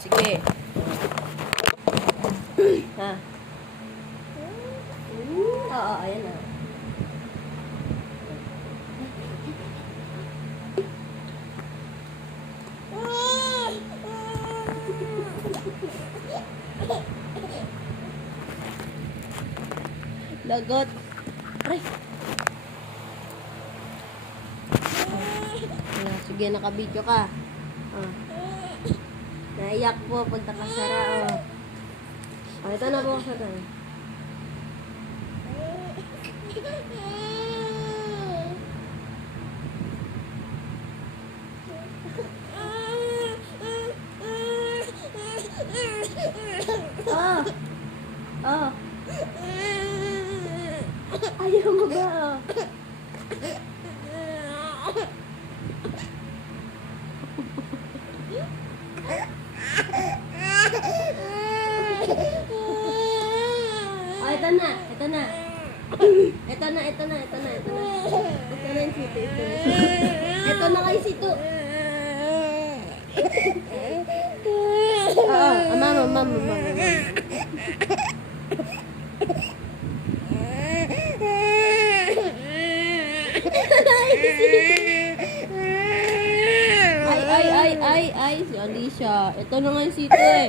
Sige. Ha? Oo, ayan na. Lagot. Aray. Sige, nakabidyo ka. Naiyak po pag nakasara. Ito na po sa tayo. Ayaw mo ba? Ito na. Ito na yung sito. Ito na kayo sito. Mama. Ay, si Alicia. Ito na nga yung sito eh.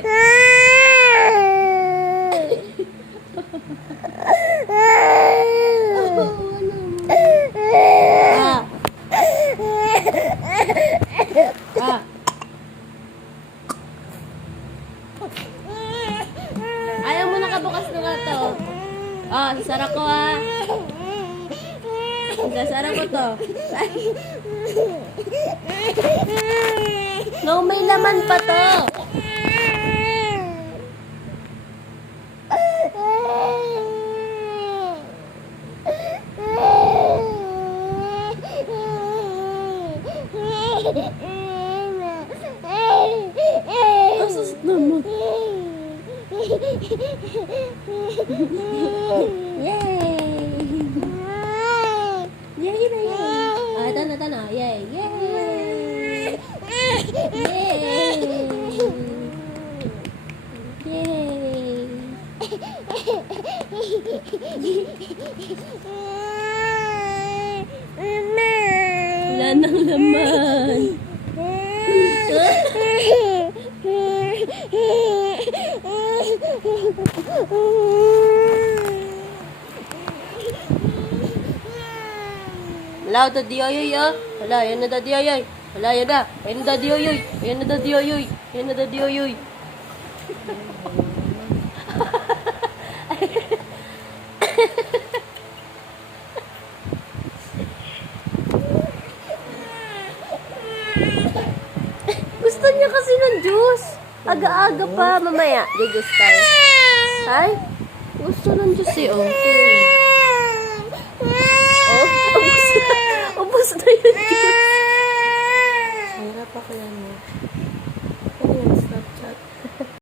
Ayaw mo nakabukas na nga to. Sasara ko Sasara ko to. No, may laman pa to. Asus naman. Yay! Yay na yay! Ito na. Yay! Yay! Wala nang laman. Wala, Daddy Oyoy, Wala, yan na Daddy Oyoy. Wala, yan na. Yan na Daddy Oyoy. Yan na Daddy Oyoy. Yan na Daddy Oyoy. Gusto niya kasi ng juice. Aga-aga pa. Mamaya, juice tayo. Ay, gusto ng juice eh,